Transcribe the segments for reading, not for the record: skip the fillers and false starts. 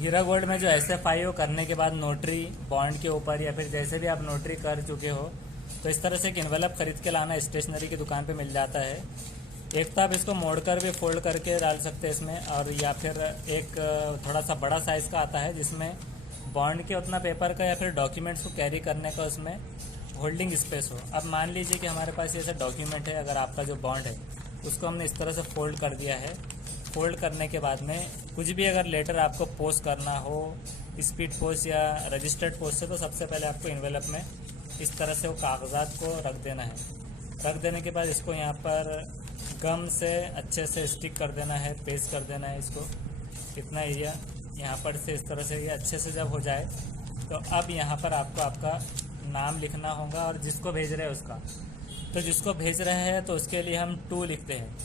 हीरा gold में जो SFI हो करने के बाद नोटरी बॉन्ड के ऊपर या फिर जैसे भी आप नोटरी कर चुके हो तो इस तरह से एक इन्वेलप खरीद के लाना स्टेशनरी की दुकान पे मिल जाता है। एक तो आप इसको मोड़कर भी फोल्ड करके डाल सकते हैं इसमें, और या फिर एक थोड़ा सा बड़ा साइज़ का आता है जिसमें बॉन्ड के उतना पेपर का या फिर डॉक्यूमेंट्स को कैरी करने का उसमें होल्डिंग स्पेस हो। अब मान लीजिए कि हमारे पास ये ऐसा डॉक्यूमेंट है, अगर आपका जो बॉन्ड है उसको हमने इस तरह से फोल्ड कर दिया है। फोल्ड करने के बाद में कुछ भी अगर लेटर आपको पोस्ट करना हो, स्पीड पोस्ट या रजिस्टर्ड पोस्ट से, तो सबसे पहले आपको इन्वेलप में इस तरह से वो कागज़ात को रख देना है। रख देने के बाद इसको यहाँ पर गम से अच्छे से स्टिक कर देना है, पेस्ट कर देना है इसको इतना एरिया यहाँ पर से इस तरह से। ये अच्छे से जब हो जाए तो अब यहाँ पर आपको आपका नाम लिखना होगा और जिसको भेज रहे हैं उसका। तो जिसको भेज रहे हैं तो उसके लिए हम 2 लिखते हैं।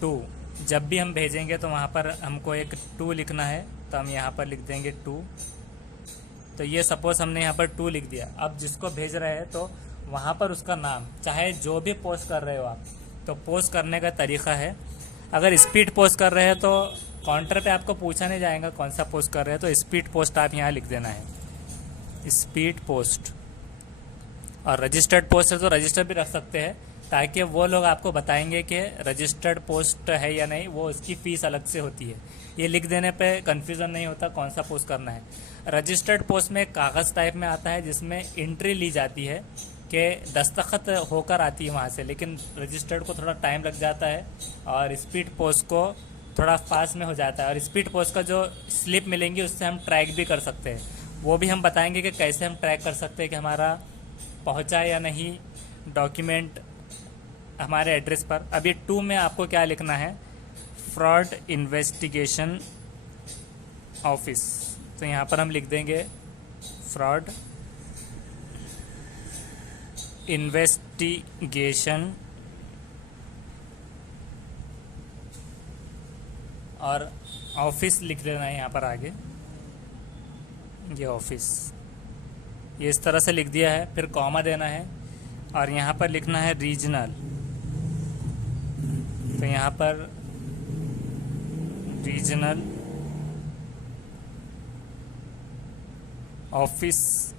2 जब भी हम भेजेंगे तो वहाँ पर हमको एक 2 लिखना है, तो हम यहाँ पर लिख देंगे 2। तो ये सपोज़ हमने यहाँ पर 2 लिख दिया। अब जिसको भेज रहे हैं तो वहाँ पर उसका नाम, चाहे जो भी पोस्ट कर रहे हो आप, तो पोस्ट करने का तरीका है। अगर स्पीड पोस्ट कर रहे हैं तो काउंटर पे आपको पूछा नहीं जाएगा कौन सा पोस्ट कर रहे हैं, तो स्पीड पोस्ट आप यहाँ लिख देना है, स्पीड पोस्ट। और रजिस्टर्ड पोस्ट है तो रजिस्टर भी रख सकते हैं, ताकि वो लोग आपको बताएंगे कि रजिस्टर्ड पोस्ट है या नहीं, वो उसकी फ़ीस अलग से होती है। ये लिख देने पे कन्फ्यूज़न नहीं होता कौन सा पोस्ट करना है। रजिस्टर्ड पोस्ट में कागज़ टाइप में आता है जिसमें एंट्री ली जाती है कि दस्तखत होकर आती है वहाँ से, लेकिन रजिस्टर्ड को थोड़ा टाइम लग जाता है और स्पीड पोस्ट को थोड़ा फास्ट में हो जाता है। और स्पीड पोस्ट का जो स्लिप मिलेंगी उससे हम ट्रैक भी कर सकते हैं, वो भी हम बताएंगे कि कैसे हम ट्रैक कर सकते हैं कि हमारा पहुंचा या नहीं डॉक्यूमेंट हमारे एड्रेस पर। अभी 2 में आपको क्या लिखना है, फ्रॉड इन्वेस्टिगेशन ऑफिस। तो यहाँ पर हम लिख देंगे फ्रॉड इन्वेस्टिगेशन, और ऑफिस लिख देना है यहाँ पर आगे, ये ऑफिस, ये इस तरह से लिख दिया है। फिर कॉमा देना है और यहाँ पर लिखना है रीजनल। तो यहाँ पर रीजनल ऑफिस,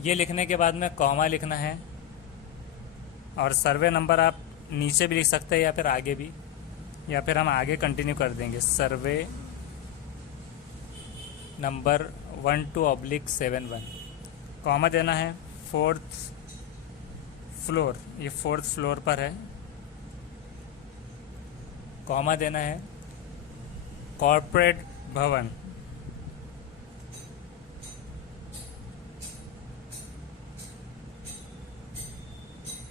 ये लिखने के बाद में कॉमा लिखना है। और सर्वे नंबर आप नीचे भी लिख सकते हैं या फिर आगे भी, या फिर हम आगे कंटिन्यू कर देंगे, सर्वे नंबर 12/71। कॉमा देना है, 4th फ्लोर, ये 4th फ्लोर पर है। कॉमा देना है, कॉर्पोरेट भवन,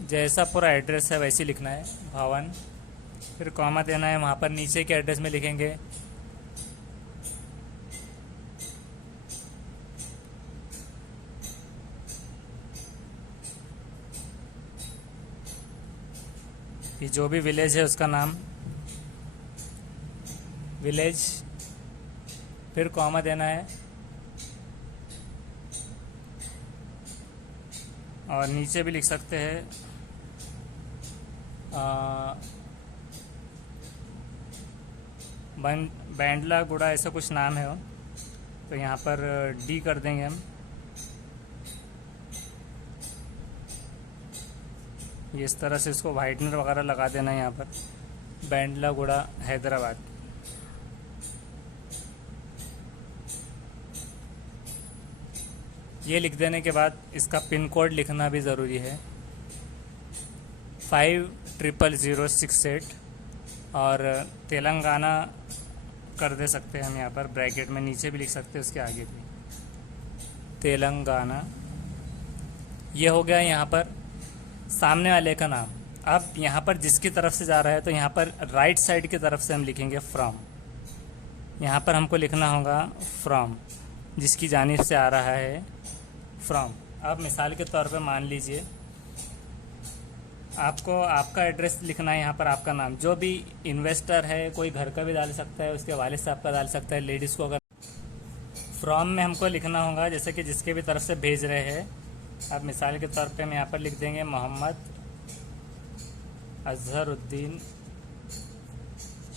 जैसा पूरा एड्रेस है वैसे लिखना है, भवन। फिर कॉमा देना है, वहाँ पर नीचे के एड्रेस में लिखेंगे कि जो भी विलेज है उसका नाम, विलेज। फिर कॉमा देना है और नीचे भी लिख सकते हैं बैंडला गुड़ा, ऐसा कुछ नाम है वो, तो यहाँ पर डी कर देंगे हम। ये इस तरह से इसको वाइटनर वगैरह लगा देना है यहाँ पर, बैंडला गुड़ा हैदराबाद। ये लिख देने के बाद इसका पिन कोड लिखना भी ज़रूरी है, 5000068। और तेलंगाना कर दे सकते हैं हम यहाँ पर ब्रैकेट में, नीचे भी लिख सकते हैं उसके आगे भी, तेलंगाना। ये हो गया यहाँ पर सामने वाले का नाम। अब यहाँ पर जिसकी तरफ से जा रहा है तो यहाँ पर राइट साइड की तरफ से हम लिखेंगे फ्रॉम। यहाँ पर हमको लिखना होगा फ्रॉम, जिसकी जानिब से आ रहा है फ्रॉम। अब मिसाल के तौर पे मान लीजिए आपको आपका एड्रेस लिखना है, यहाँ पर आपका नाम, जो भी इन्वेस्टर है, कोई घर का भी डाल सकता है, उसके वालिद साहब का डाल सकता है, लेडीज़ को। अगर फ्रॉम में हमको लिखना होगा जैसे कि जिसके भी तरफ से भेज रहे हैं। अब मिसाल के तौर पे हम यहाँ पर लिख देंगे मोहम्मद अजहरुद्दीन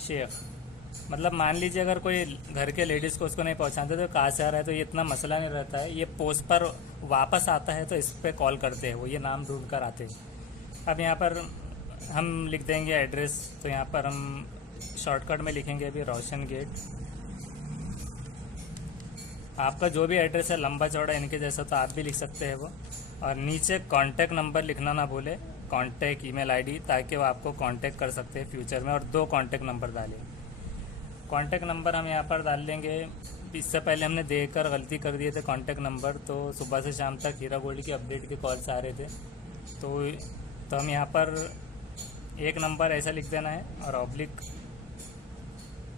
शेख। मतलब मान लीजिए अगर कोई घर के लेडीज़ को उसको नहीं पहुंचाते तो कहाँ से आ रहा है, तो ये इतना मसला नहीं रहता है। ये पोस्ट पर वापस आता है तो इस पर कॉल करते हैं, वो ये नाम ढूंढ कर आते हैं। अब यहाँ पर हम लिख देंगे एड्रेस, तो यहाँ पर हम शॉर्टकट में लिखेंगे अभी रोशन गेट। आपका जो भी एड्रेस है लंबा चौड़ा इनके जैसा, तो आप भी लिख सकते हैं वो। और नीचे कॉन्टैक्ट नंबर लिखना ना भूले, कॉन्टैक्ट ईमेल आईडी, ताकि वो आपको कांटेक्ट कर सकते हैं फ्यूचर में। और 2 कॉन्टैक्ट नंबर डालें। कॉन्टैक्ट नंबर हम यहाँ पर डाल लेंगे। इससे पहले हमने देकर गलती कर दिए थे कॉन्टैक्ट नंबर, तो सुबह से शाम तक हीरा गोल्ड की अपडेट के कॉल्स आ रहे थे। तो हम यहाँ पर एक नंबर ऐसा लिख देना है और ऑब्लिक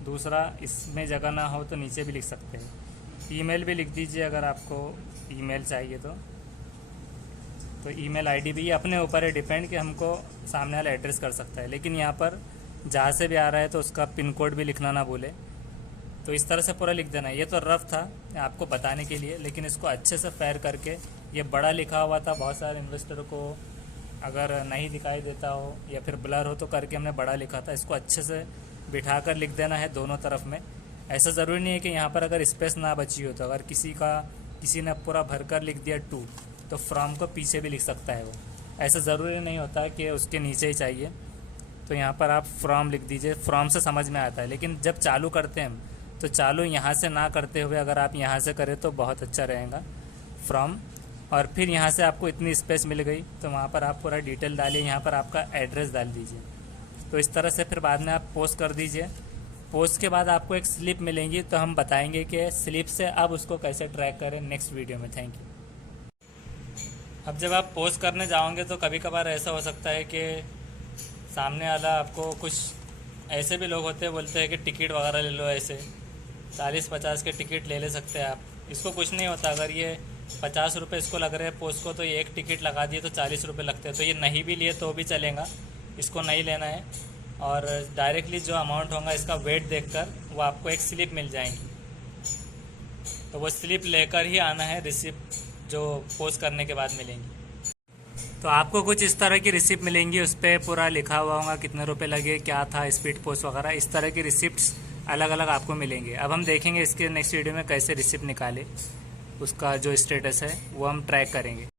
दूसरा, इसमें जगह ना हो तो नीचे भी लिख सकते हैं। ईमेल भी लिख दीजिए अगर आपको ईमेल चाहिए तो ईमेल आईडी भी अपने ऊपर है डिपेंड कि हमको सामने वाला एड्रेस कर सकता है। लेकिन यहाँ पर जहाँ से भी आ रहा है तो उसका पिन कोड भी लिखना ना भूले। तो इस तरह से पूरा लिख देना है। ये तो रफ था आपको बताने के लिए, लेकिन इसको अच्छे से फेयर करके, ये बड़ा लिखा हुआ था, बहुत सारे इन्वेस्टर को अगर नहीं दिखाई देता हो या फिर ब्लर हो तो करके हमने बड़ा लिखा था। इसको अच्छे से बिठा कर लिख देना है दोनों तरफ में। ऐसा ज़रूरी नहीं है कि यहाँ पर अगर स्पेस ना बची हो, तो अगर किसी ने पूरा भर कर लिख दिया 2, तो फ्रॉम को पीछे भी लिख सकता है वो। ऐसा ज़रूरी नहीं होता कि उसके नीचे ही चाहिए। तो यहाँ पर आप फ्रॉम लिख दीजिए, फ्रॉम से समझ में आता है। लेकिन जब चालू करते हैं हम, तो चालू यहाँ से ना करते हुए अगर आप यहाँ से करें तो बहुत अच्छा रहेगा, फ्रॉम। और फिर यहाँ से आपको इतनी स्पेस मिल गई तो वहाँ पर आप पूरा डिटेल डालिए, यहाँ पर आपका एड्रेस डाल दीजिए। तो इस तरह से फिर बाद में आप पोस्ट कर दीजिए। पोस्ट के बाद आपको एक स्लिप मिलेंगी, तो हम बताएंगे कि स्लिप से अब उसको कैसे ट्रैक करें नेक्स्ट वीडियो में। Thank you. अब जब आप पोस्ट करने जाओगे तो कभी कभार ऐसा हो सकता है कि सामने वाला आपको कुछ ऐसे भी लोग होते हैं, बोलते हैं कि टिकट वगैरह ले लो, ऐसे 40-50 के टिकट ले सकते हैं आप। इसको कुछ नहीं होता, अगर ये 50 रुपये इसको लग रहे हैं पोस्ट को, तो ये एक टिकट लगा दिए तो 40 रुपये लगते हैं। तो ये नहीं भी लिए तो भी चलेगा, इसको नहीं लेना है। और डायरेक्टली जो अमाउंट होगा इसका वेट देखकर वो आपको एक स्लिप मिल जाएगी, तो वो स्लिप लेकर ही आना है। रिसिप्ट जो पोस्ट करने के बाद मिलेंगी, तो आपको कुछ इस तरह की रिसिप्ट मिलेंगी। उस पर पूरा लिखा हुआ होगा कितने रुपए लगे, क्या था, स्पीड पोस्ट वगैरह, इस तरह की रिसिप्ट्स अलग अलग आपको मिलेंगे। अब हम देखेंगे इसके नेक्स्ट वीडियो में कैसे रिसिप्ट निकाले, उसका जो स्टेटस है वो हम ट्रैक करेंगे।